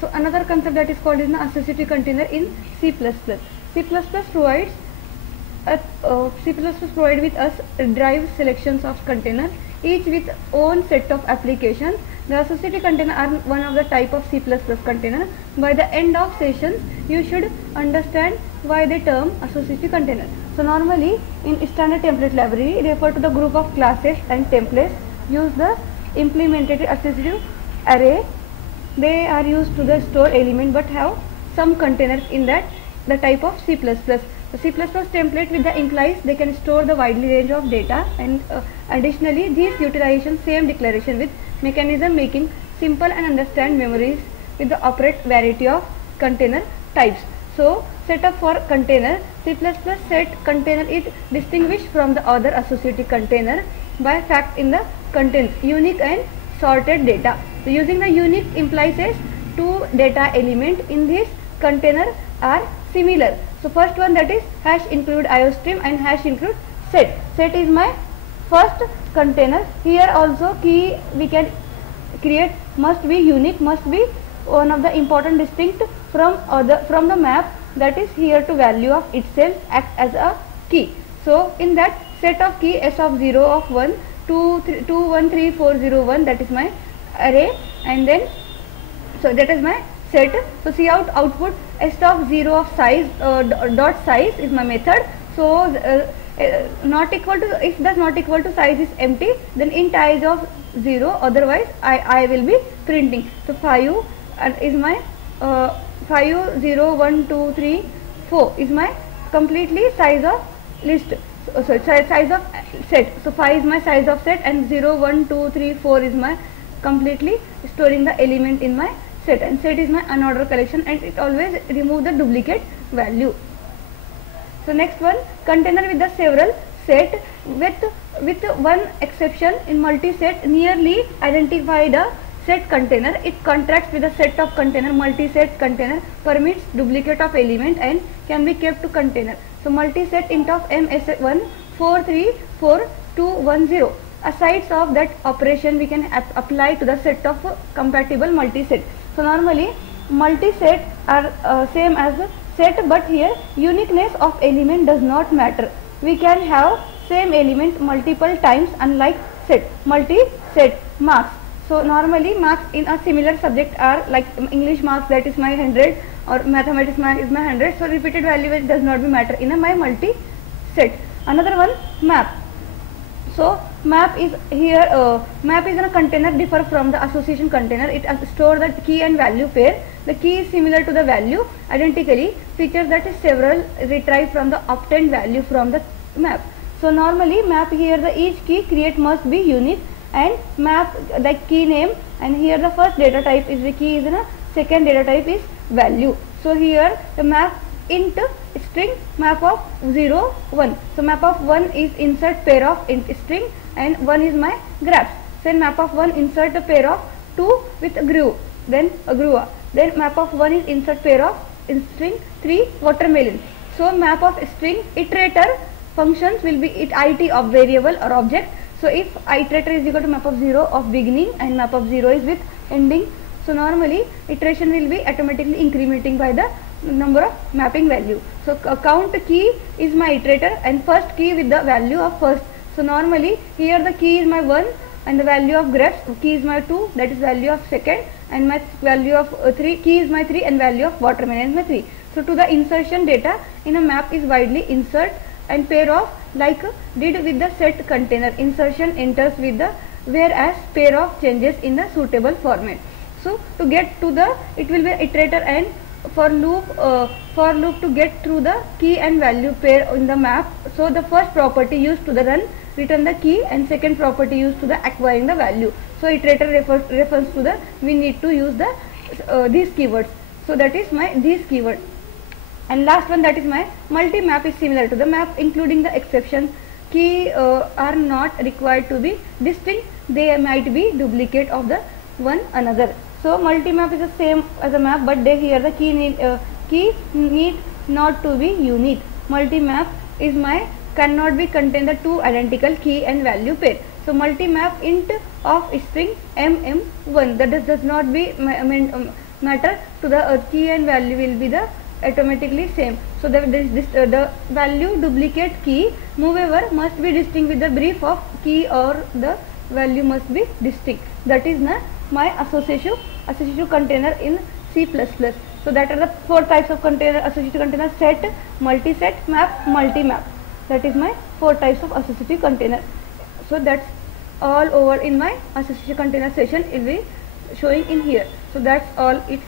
So another concept that is called is the associative container in C++. C++ provides provide with us drive selections of container, each with own set of applications. The associative container are one of the type of C++ container. By the end of sessions, you should understand why they term associative container. So normally in standard template library, refer to the group of classes and templates. Use the implemented associative array. They are used to the store element but have some containers in that, the type of C++. The C++ template with the implies they can store the widely range of data, and additionally these utilization same declaration with mechanism making simple and understand memories with the operate variety of container types. So setup for container, C++ set container is distinguished from the other associative container by fact in the contents unique and sorted data. So using the unique implies as two data element in this container are similar. So first one, that is hash include iostream and hash include set. Set is my first container. Here also key we can create must be unique, must be one of the important distinct from the map, that is here to value of itself act as a key. So in that set of key s of 0 of 1 2 1 3 4 0 1, that is my array, and then so that is my set. So cout output s of 0 of size dot size is my method. So not equal to, if that's not equal to size is empty, then int I is of 0, otherwise I will be printing. So 5 is my 5 0 1 2 3 4 is my completely size of list. So size of set. So 5 is my size of set, and 0 1 2 3 4 is my completely storing the element in my set, and set is my unordered collection, and it always remove the duplicate value. So next one, container with the several set with one exception. In multi-set nearly identify the set container. It contracts with the set of container. Multi-set container permits duplicate of element and can be kept to container. So multi-set int of ms1 4 3 4 2 1 0. Asides of that operation we can apply to the set of compatible multi-set. So normally multi-set are same as set, but here uniqueness of element does not matter. We can have same element multiple times, unlike set. Multi-set marks. So normally marks in a similar subject are like English marks, that is my 100, or mathematics mark is my 100. So repeated value which does not be matter in my multi-set. Another one, map. So map is here, map is in a container differ from the association container. It store the key and value pair. The key is similar to the value identically. Features that is several retrieved from the obtained value from the map. So normally map here the each key create must be unique, and map the key name, and here the first data type is the key is in a second data type is value. So here the map int string map of 0 1. So map of 1 is insert pair of int string, and 1 is my graphs. Then map of 1 insert a pair of 2 with grew, then grua. Then map of 1 is insert pair of string 3 watermelon. So map of string iterator functions will be it of variable or object. So if iterator is equal to map of 0 of beginning and map of 0 is with ending, so normally iteration will be automatically incrementing by the number of mapping value. So count key is my iterator and first key with the value of first. So normally here the key is my 1 and the value of graphs, key is my 2, that is value of second, and my value of 3, key is my 3 and value of watermelon is my 3. So to the insertion data in a map is widely insert and pair of like did with the set container. Insertion enters with the whereas pair of changes in the suitable format. So to get to the, it will be iterator and for loop to get through the key and value pair in the map. So the first property used to the run return the key, and second property used to the acquiring the value. So iterator refers to the, we need to use the these keywords. So that is my these keyword. And last one, that is my multi-map is similar to the map, including the exception. Key are not required to be distinct, they might be duplicate of the one another. So multi-map is the same as a map, but they here the key need not to be unique. Multi-map is my cannot be contain the two identical key and value pair. So multi-map int of string mm1, that does not be matter to the key and value will be the automatically same. So the value duplicate key moreover must be distinct with the brief of key, or the value must be distinct. That is my associative container in C++. So that are the 4 types of container: associative container, set, multi-set, map, multi-map. That is my 4 types of associative container. So that's all over in my associative container session. It will be showing in here. So that's all it